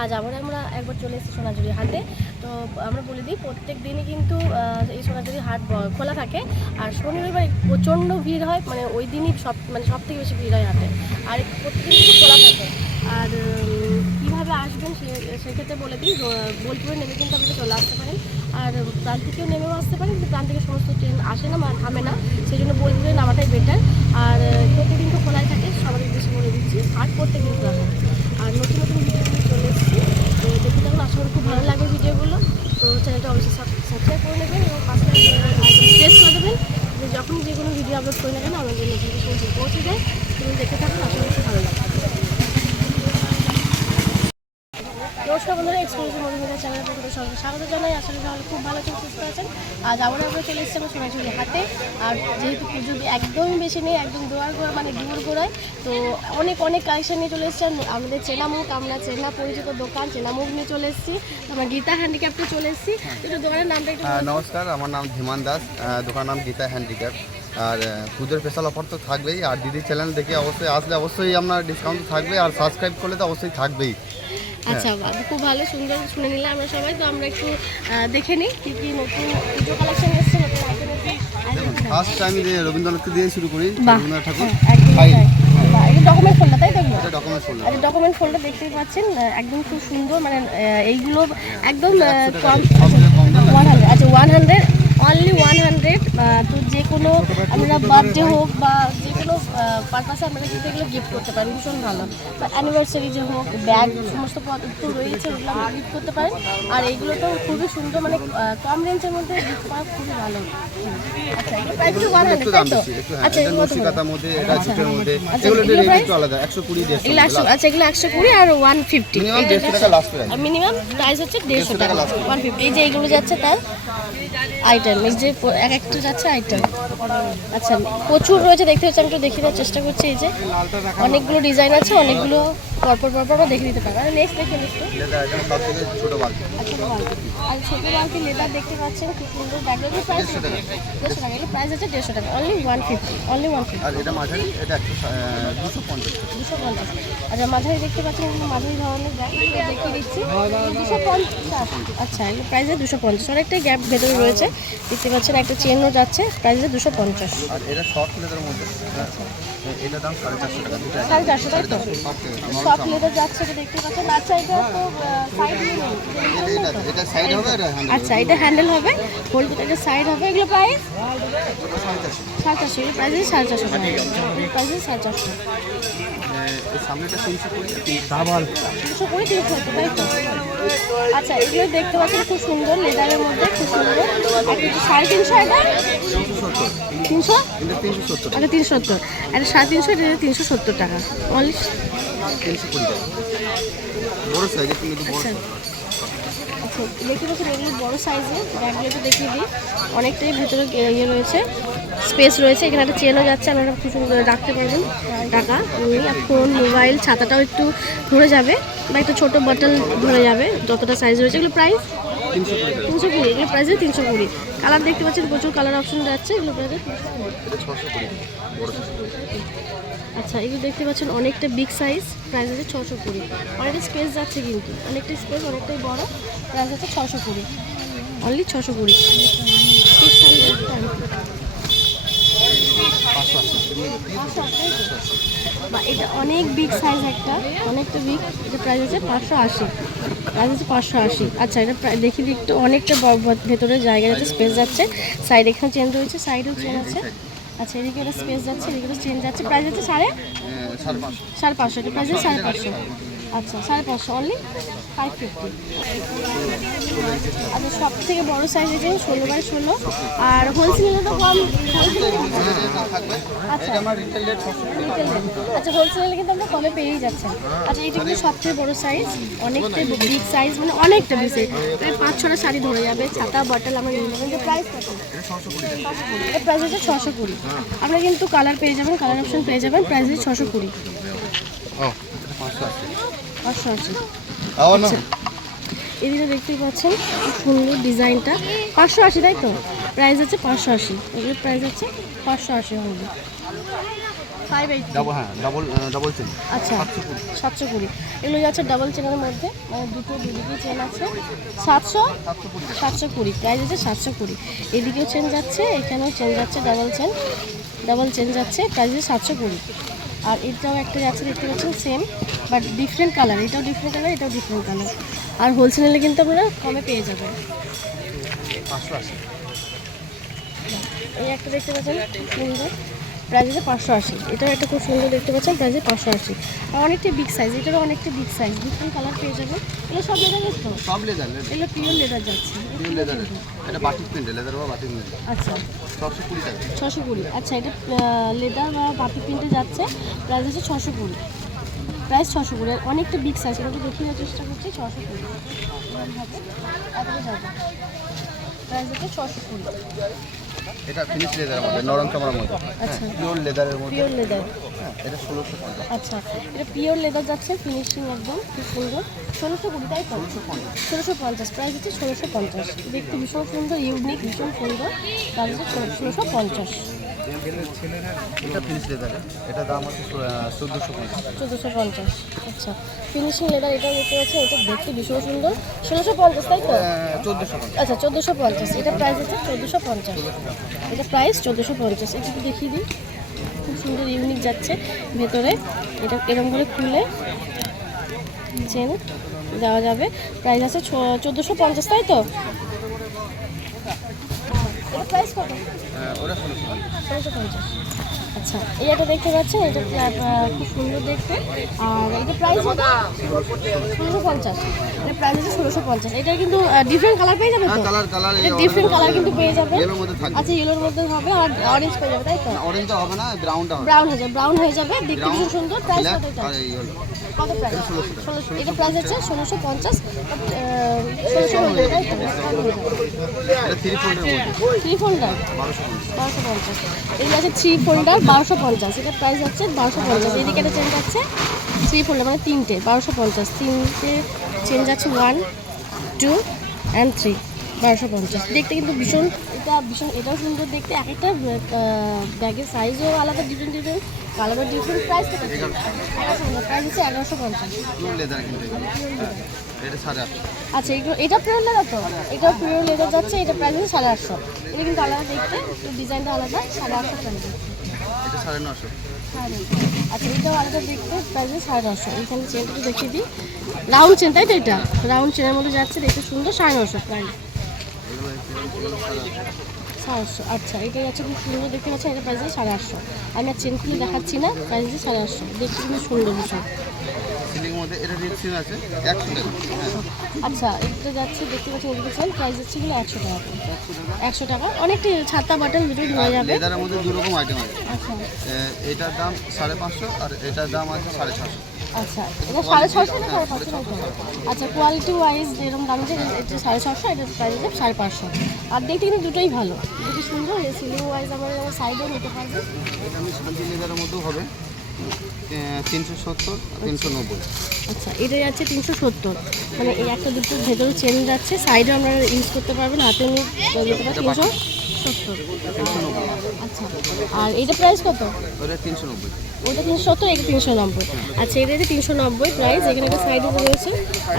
আজ আবার আমরা একবার চলে এসেছি সোনাঝুরি হাটে। তো আমরা বলে দিই প্রত্যেক দিনই কিন্তু এই সোনাঝুরি হাট খোলা থাকে, আর শনি রবিবার প্রচণ্ড ভিড় হয়, মানে ওই দিনই সব থেকে বেশি ভিড় হয় হাটে, আর প্রত্যেকদিন কিন্তু খোলা থাকে। আর কীভাবে আসবেন সেক্ষেত্রে বলে দিই, বোলপুরে নেমে কিন্তু আপনারা চলে আসতে পারেন, আর প্রান্তিকেও নেমেও আসতে পারেন, কিন্তু প্রান্তিকের সমস্ত ট্রেন আসে না, থামে না, সেই জন্য বোলপুরে নামাটাই বেটার। আর প্রত্যেকদিন তো খোলাই থাকে, সবাই বেশি বলে দিচ্ছি, হাট প্রত্যেকদিন খোলা থাকে। আর নতুন নতুন ভিডিওগুলো চলে এসেছি, তো দেখতে থাকুন, আশা করি খুব ভালো লাগবে ভিডিওগুলো। তো চ্যানেলটা অবশ্যই সাবস্ক্রাইব করে নেবেন এবং পাশে প্রেস করে দেবেন, যে যখন যে কোনো ভিডিও আপলোড করে নেবেন আমাদের নোটিফিকেশন পৌঁছে যায়। তুমি দেখতে থাকুন, আশা করি খুব ভালো লাগবে। নমস্কার বন্ধুরা, এক্সক্লুসিভ মধুমিতা চ্যানেলের পক্ষ থেকে সবাইকে স্বাগত জানাই। আসলে তাহলে খুব ভালো আছেন, সুস্থ আছেন। আজ আমরা চলে এসেছি আমার সোনাঝুরি হাটে। আর যেহেতু পুজো একদমই বেশি নেই, একদম দূর গোড়ায়, তো অনেক কালেকশন নিয়ে চলে এসেছি। আমাদের আমরা চেনা পরিচিত দোকান চেনামুখ নিয়ে চলে এসেছি। আমরা গীতা হ্যান্ডিক্রাফটে চলে এসেছি। একটু দোকানের নামটা একটু নমস্কার, আমার নাম ধীমান দাস, দোকানের নাম গীতা হ্যান্ডিক্রাফট। আর পুজোর স্পেশাল অফার তো থাকবেই, আর দিদির চ্যানেল দেখে অবশ্যই আপনার ডিসকাউন্ট থাকবে, আর সাবস্ক্রাইব করলে তো অবশ্যই থাকবেই। আচ্ছা, খুব ভালো, সুন্দর শুনে নিলাম আমরা সবাই। তো আমরা একটু দেখে নিই কী কী নতুন পুজো কালেকশন এসেছে, নতুন আইটেম। ফার্স্ট টাইম রবীন্দ্রনাথকে দিয়ে শুরু করি, রবীন্দ্রনাথ ঠাকুর। ডকুমেন্ট ফোল্ডার, তাই দেখবো ডকুমেন্ট ফোল্ডার দেখতেই পাচ্ছেন, একদম খুব সুন্দর, মানে এইগুলো একদম কম 100। আচ্ছা, 100, অনলি 100। তো যে কোনো আমরা বার্থডে হোক বা যে কোনো পারপাসে আমরা কিন্তু এগুলো গিফট করতে পারি, ভীষণ ভালো। বা অ্যানিভার্সারি যে হোক, ব্যাগ, সমস্ত পদ্ধতি রয়েছে, ওগুলো আমরা গিফট করতে পারেন। আর এইগুলো তো খুবই সুন্দর, মানে কম রেঞ্জের মধ্যে গিফট করা খুবই ভালো। আচ্ছা, এগুলো প্রাইস 100, তাই তো? আচ্ছা, এগুলো আচ্ছা, এগুলো 120 আর 150, মিনিমাম প্রাইস হচ্ছে 150 টাকা, 150। এই যে এইগুলো যাচ্ছে তার আইটেম, এই যে এক একটা যাচ্ছে আইটেম। আচ্ছা, প্রচুর রয়েছে, দেখতে হচ্ছে, আমি একটু দেখিয়ে দেওয়ার চেষ্টা করছি। এই যে অনেকগুলো ডিজাইন আছে, অনেকগুলো পরপর আমরা দেখে দিতে পারবো। নেক্সট দেখে নিচ্ছি, আর ছোটো বালতি লেদার দেখতে পাচ্ছেন, খুব সুন্দর ব্যাগের প্রাইস 150 টাকা। এগুলো প্রাইস আছে 150 টাকা, অনলি 150, অনলি 150। আর এটা মাঝারি, এটা 250। আচ্ছা, মাঝারি দেখতে পাচ্ছেন, এগুলো মাঝারি ধরনের ব্যাগ দেখিয়ে দিচ্ছি, 250। আচ্ছা, এগুলো প্রাইসে 250, অনেকটাই গ্যাপ ভেতরে রয়েছে, দেখতে পাচ্ছেন, একটা চেনও যাচ্ছে, প্রাইসে 250। আর এটা সফট লেদারের মধ্যে, এটা দাম 450 টাকা। 450, তাই তো? সফট লেদার যাচ্ছে, এটা দেখতে পাচ্ছেন। আচ্ছা, এটা তো সাইড নেই, এটা সাইড হবে, এটা হ্যান্ডেল। আচ্ছা, এটা হ্যান্ডেল হবে, হোল্ড করতে, এটা সাইড হবে। এগুলো প্রাইস 450, এগুলো প্রাইস 450 টাকা, প্রাইস 450। সামনেটা 320, 320, তাই তো? আচ্ছা, এগুলো দেখতে পাচ্ছেন, খুব সুন্দর লেদারের মধ্যে, খুব সুন্দর। আর 350, এটা 300, আচ্ছা 370, এটা 350, এটা 370 টাকা, অনলি 320 টাকা। বড় সাইজ, একটু বড়। আচ্ছা, দেখতে পাচ্ছেন, এগুলো বড়ো সাইজের ব্যাগগুলো একটু দেখিয়ে দিই, অনেকটাই ভিতরে ইয়ে রয়েছে, স্পেস রয়েছে। এখানে একটা চেনও যাচ্ছে, আপনারা কিছু রাখতে পারবেন টাকা, ফোন, মোবাইল, ছাতাটাও একটু ধরে যাবে, বা একটা ছোটো বটল ধরে যাবে, যতটা সাইজ রয়েছে। এগুলো প্রাইস 320, এগুলো প্রাইসে 320। কালার দেখতে পাচ্ছেন, প্রচুর কালার অপশন যাচ্ছে, এগুলো প্রাইসে 320। আচ্ছা, এগুলো দেখতে পাচ্ছেন, অনেকটা বিগ সাইজ, প্রাইস আছে 620। অনেকটা স্পেস যাচ্ছে, কিন্তু অনেকটা স্পেস, অনেকটাই বড়, প্রাইস আছে 620, অনলি 620। বা এটা অনেক বিগ সাইজ, একটা অনেকটা বিগ, এটা প্রাইস আছে 580, প্রাইস আছে 580। আচ্ছা, এটা দেখি একটু, অনেকটা ভেতরে জায়গা যাচ্ছে, স্পেস যাচ্ছে, সাইড এখানে চেন রয়েছে, সাইডেও চেন আছে। আচ্ছা, এদিকে একটা স্পেস যাচ্ছে, এদিকে চেন যাচ্ছে, প্রাইস আছে 550, এটা প্রাইস আছে 550। আচ্ছা, 550, অনলি 550। আচ্ছা, সব থেকে বড়ো সাইজ আছে 16x16, আর হোলসেলে তো কম। আচ্ছা, হোলসেলে কিন্তু আমরা কমে পেয়েই যাচ্ছেন। আচ্ছা, এইটা কিন্তু সবথেকে বড়ো সাইজ, অনেকটা বিগ সাইজ, মানে অনেকটা বেশি, 5-6টা শাড়ি ধরে যাবে, ছাতা বটল আমরা নিয়ে নেবেন। প্রাইস কত? এর প্রাইস হচ্ছে 620। আপনারা কিন্তু কালার পেয়ে যাবেন, কালার অপশন পেয়ে যাবেন, প্রাইস হচ্ছে 620। 580। আচ্ছা, এদিকে দেখতেই পাচ্ছেন, খুব সুন্দর ডিজাইনটা, 580, তাই তো? প্রাইস আছে 580, এগুলোর প্রাইস আছে 580 হবে। 580 ডাবল, হ্যাঁ ডাবল চেন। আচ্ছা 720 এগুলো যাচ্ছে ডাবল চেনের মধ্যে, মানে দুদিকে চেন আছে 720 প্রাইস আছে 720। এদিকেও চেন যাচ্ছে, এখানেও চেন যাচ্ছে, ডাবল চেন যাচ্ছে, প্রাইস আছে 720। আর এটাও একটা যাচ্ছে দেখতে পাচ্ছেন সেম বাট ডিফারেন্ট কালার, এটাও ডিফারেন্ট কালার, এটাও ডিফারেন্ট কালার। আর হোলসেলে কিন্তু আপনারা কমে পেয়ে যাবেন। 580। এই একটা দেখতে পাচ্ছেন খুব সুন্দর, প্রাইস আছে 580। এটাও একটা খুব সুন্দর দেখতে পাচ্ছেন, প্রাইস আছে 580। আর অনেকটা বিগ সাইজ, এটারও অনেকটা বিগ সাইজ, ডিফারেন্ট কালার পেয়ে যাবেন। এগুলো সব লেদারের তো, সব লেদার, এগুলো পিওর লেদার যাচ্ছে। Pure leather. এটা বাটিক প্রিন্ট, লেদার বা বাটিক প্রিন্ট। আচ্ছা 620 টাকা। 620। আচ্ছা এটা লেদার বা বাটি প্রিন্টে যাচ্ছে, প্রাইস আছে 620। প্রাইস 620। অনেকটা বিগ সাইজ, এটা দেখিয়ে দেওয়ার চেষ্টা করছি। 620 এতটা যাবে, প্রাইস আছে 620। এটা ফিনিশ লেদারের মধ্যে, নরম চামড়ার মধ্যে, আচ্ছা পিওর লেদারের মধ্যে। Pure leather. হ্যাঁ, এটা 1650। আচ্ছা এটা পিওর লেদার যাচ্ছে, ফিনিশিং একদম খুব সুন্দর। 1620 তাই তো? 1650 প্রাইস হচ্ছে 1650। দেখতে ভীষণ সুন্দর, ইউনিক, ভীষণ সুন্দর, প্রাইস হচ্ছে 1650। এটা ফিনিশ লেদারে, এটা দাম আছে 1450। 1450। আচ্ছা ফিনিশিং লেদার, এটাও দেখতে পাচ্ছেন, এটা দেখতে ভীষণ সুন্দর। 1650 তাই তো? 1450। আচ্ছা 1450, এটা প্রাইস হচ্ছে 1450। এটা প্রাইস 1450। এটা একটু দেখিয়ে দিই, খুব সুন্দর ইউনিক যাচ্ছে ভেতরে। এটা এরকম করে খুলে চেন দেওয়া যাবে, প্রাইস আছে 1450 তাই তো? এটা প্রাইস কত? ওটা 1650। 1650। আচ্ছা এই একটা দেখতে পাচ্ছেন, এটা খুব সুন্দর দেখতে। আর এটা প্রাইস কত? 1650। এটা প্রাইস আছে 1650। এটা কিন্তু ডিফারেন্ট কালার পেয়ে যাবে তো? কালার এটা ডিফারেন্ট কালার কিন্তু পেয়ে যাবে। এর মধ্যে থাকবে। আচ্ছা ইয়েলোর মধ্যে হবে আর অরেঞ্জ পেয়ে যাবে তাই তো? অরেঞ্জ তো হবে না, ব্রাউনটা হবে। ব্রাউন হয়ে যাবে, দেখতে ভীষণ সুন্দর। প্রাইস কত এটা? আর এই হলো কত প্রাইস? 1600। এটা প্রাইস আছে 1650। 1600 হয়ে যাবে তাই তো? এটা 3 ফোল্ডের মধ্যে, 3 ফোল্ডার 1250। এই আছে 3 ফোল্ডার 1250। এটা প্রাইস হচ্ছে 1250। এদিকে একটা চেঞ্জ আছে 3 ফোল্ডার, মানে তিনটে 1250। তিনটে চেঞ্জ আছে 1 2 and 3 1250। দেখতে কিন্তু ভীষণ, এটাও সুন্দর দেখতে। এক একটা ব্যাগের সাইজও আলাদা, ডিফারেন্ট কালারও ডিফারেন্ট। প্রাইস কত? 1150। প্রাইস হচ্ছে 1150। পিওর লেদার কিন্তু এটা 850। আচ্ছা এটা পিওর লেদার তো? এটাও পিওর লেদার যাচ্ছে, এটা প্রাইস হচ্ছে 850। এটা কিন্তু আলাদা দেখতে, একটু ডিজাইনটা আলাদা, 850 প্রাইস। এটা 950। আচ্ছা এটাও আলাদা দেখতে, প্রাইস 950। এখানে চেনটা একটু দেখিয়ে দিই, রাউন্ড চেন তাই তো? এটা রাউন্ড চেনের মধ্যে যাচ্ছে, দেখতে সুন্দর, 950 প্রাইস। 750। আচ্ছা এটা যাচ্ছে খুব সুন্দর দেখতে পাচ্ছেন, এটা প্রাইস 850। আমি আর চেন খুলে দেখাচ্ছি না, প্রাইস 850। দেখতে কিন্তু সুন্দর ভীষণ। সিলিং মধ্যে এটা রিক্সিন আছে 100 টাকা। আচ্ছা এটা যাচ্ছে দেখতে পাচ্ছেন, এডুকেশন প্রাইস হচ্ছে এগুলো 100 টাকা। 100 টাকা, অনেকটা ছাতা বাটন দুটোই ধরে যাবে। লেদারের মধ্যে দু রকম আইটেম আছে। আচ্ছা এটার দাম 550 আর এটার দাম আছে 650। আচ্ছা এটা 650 না 550? আচ্ছা কোয়ালিটি ওয়াইজ যেরকম দাম আছে, এটা 650, এটা প্রাইস হচ্ছে 550। আর দেখতে কিন্তু দুটোই ভালো, দুটো সুন্দর। সিলিং ওয়াইজ আমরা সাইডেও নিতে পারবো। এটা আমি শান্তি লেদারের মধ্যেও হবে 370 390। আচ্ছা এটা যাচ্ছে 370, মানে এই একটা দুটো ভেতরে চেন যাচ্ছে, সাইডে আমরা ইউজ করতে পারবেন, হাতে নিয়ে যেতে পারেন। 370। আচ্ছা আর এটা প্রাইস কত? ওটা 390। ওটা 370, এটা 390। আচ্ছা এটা 390 প্রাইস। এখানে একটা সাইডে রয়েছে,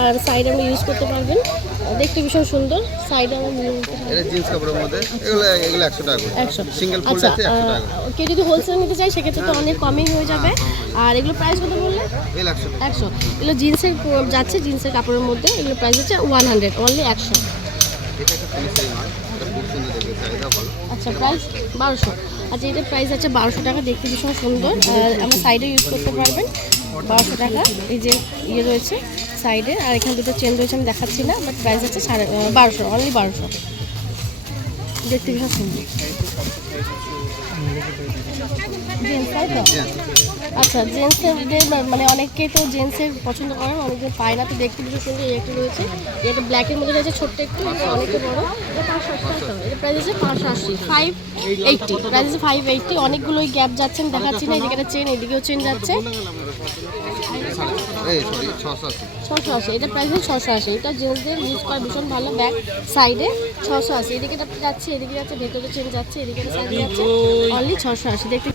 আর সাইডে আমরা ইউজ করতে পারবেন, দেখতে ভীষণ সুন্দর। সাইডে আমরা এটা জিন্স কাপড়ের মধ্যে, এগুলো 100 টাকা করে। 100। সিঙ্গেল ফোল্ড আচ্ছা আছে 100 টাকা করে। কেউ যদি হোলসেল নিতে চাই সেক্ষেত্রে তো অনেক কমেই হয়ে যাবে। আর এগুলো প্রাইস কত বললে? এগুলো 100 টাকা। 100। এগুলো জিন্সের যাচ্ছে, জিন্সের কাপড়ের মধ্যে। এগুলো প্রাইস হচ্ছে 100, অনলি 100। এটা একটা ফিনিশিং মাল, এটা খুব সুন্দর দেখতে, চাহিদা ভালো। আচ্ছা প্রাইস 1200। আচ্ছা এটার প্রাইস আছে 1200 টাকা, দেখতে ভীষণ সুন্দর। আর আমরা সাইডে ইউজ করতে পারবেন, 1200 টাকা। এই যে ইয়ে রয়েছে সাইডে, আর এখানে দুটো চেন রয়েছে, আমি দেখাচ্ছি না, বাট প্রাইস আছে 1200, অনলি 1200। দেখতে ভীষণ সুন্দর জেন্টস তাই তো? আচ্ছা জেন্টসের মানে অনেকেই তো জেন্টসের পছন্দ করেন, অনেকে পায় না, তো দেখতে ভীষণ সুন্দর। এই একটা রয়েছে, এটা ব্ল্যাকের মধ্যে রয়েছে, ছোট্ট একটু, এটা অনেকটা বড়। এটা 580, এটা প্রাইস আছে 580, 580 প্রাইস আছে 580। অনেকগুলোই গ্যাপ যাচ্ছেন, দেখাচ্ছি না। এদিকে চেন, এদিকেও চেন যাচ্ছে। এই সরি 680। 680, এটা প্রাইস আছে 680। এটা জেন্টসদের ইউজ করা ভীষণ ভালো, ব্যাক সাইডে 680। এদিকে যাচ্ছে, এদিকে যাচ্ছে, ভেতরে চেন যাচ্ছে, এদিকে সাইডে যাচ্ছে, অনলি 680। দেখতে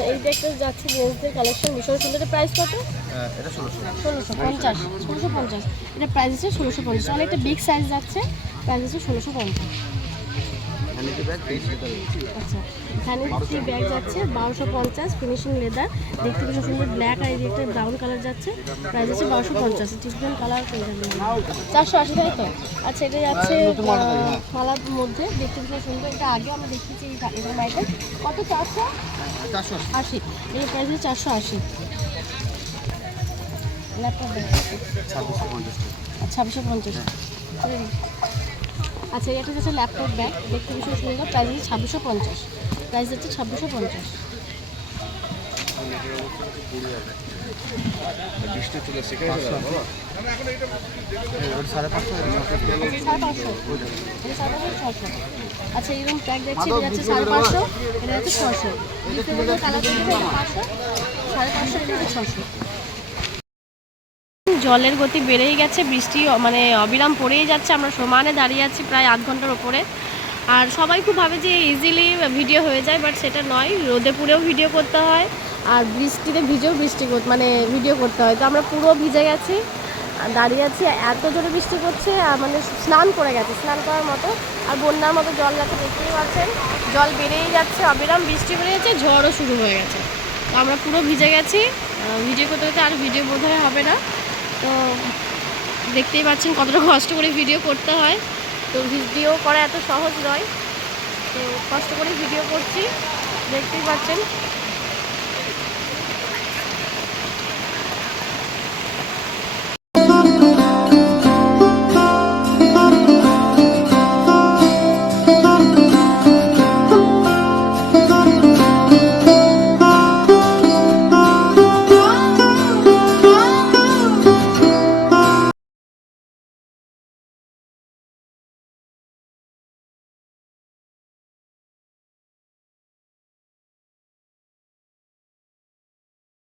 আচ্ছা এই একটা যাচ্ছে জেন্টসদের কালেকশন ভীষণ সুন্দর, প্রাইস কত? এটা 1600। 1650, 1650, এটা প্রাইস হচ্ছে 1650, অনেকটা বিগ সাইজ যাচ্ছে, প্রাইস হচ্ছে 1650। ভ্যানিটি ব্যাগ 23 আচ্ছা ভ্যানিটি ব্যাগ যাচ্ছে 1250, ফিনিশিং লেদার, দেখতে বেশ সুন্দর, ব্ল্যাক আর এই একটা ব্রাউন কালার যাচ্ছে, প্রাইস হচ্ছে 1250, ডিফারেন্ট কালার পেয়ে যাবেন 480, তাই তো? আচ্ছা এটা যাচ্ছে মালার মধ্যে, দেখতে বেশ সুন্দর, এটা আগে আমরা দেখেছি এই আইটেম, কত? 480, এই প্রাইস হচ্ছে 480। Laptop bag 2650। আচ্ছা এটা হচ্ছে ল্যাপটপ ব্যাগ, দেখতে ভীষণ সুন্দর, প্রাইস হচ্ছে 2650, প্রাইস হচ্ছে 2650। আচ্ছা এরকম প্যাক দেখছি, এটা যাচ্ছে 550, এটা যাচ্ছে 600, কালার 500, 550, এটা হচ্ছে 600। জলের গতি বেড়েই গেছে, বৃষ্টি মানে অবিরাম পড়েই যাচ্ছে, আমরা সমানে দাঁড়িয়ে আছি প্রায় আধ ঘন্টার ওপরে। আর সবাই খুব ভাবে যে ইজিলি ভিডিও হয়ে যায়, বাট সেটা নয়, রোদে পুরেও ভিডিও করতে হয়, আর বৃষ্টিতে ভিজেও মানে ভিডিও করতে হয়। তো আমরা পুরো ভিজে গেছি, দাঁড়িয়ে আছি, এত জোরে বৃষ্টি করছে, মানে স্নান করে গেছে, স্নান করার মতো, আর বন্যার মতো জল যাচ্ছে, দেখতেই পাচ্ছেন জল বেড়েই যাচ্ছে, অবিরাম বৃষ্টি বেড়ে যাচ্ছে, ঝড়ও শুরু হয়ে গেছে। তো আমরা পুরো ভিজে গেছি, ভিডিও করতে করতে আর ভিডিও বোধহয় হবে না। তো দেখতেই পাচ্ছেন কতটা কষ্ট করে ভিডিও করতে হয়, তো ভিডিও করা এত সহজ নয়, তো কষ্ট করে ভিডিও করছি, দেখতেই পাচ্ছেন।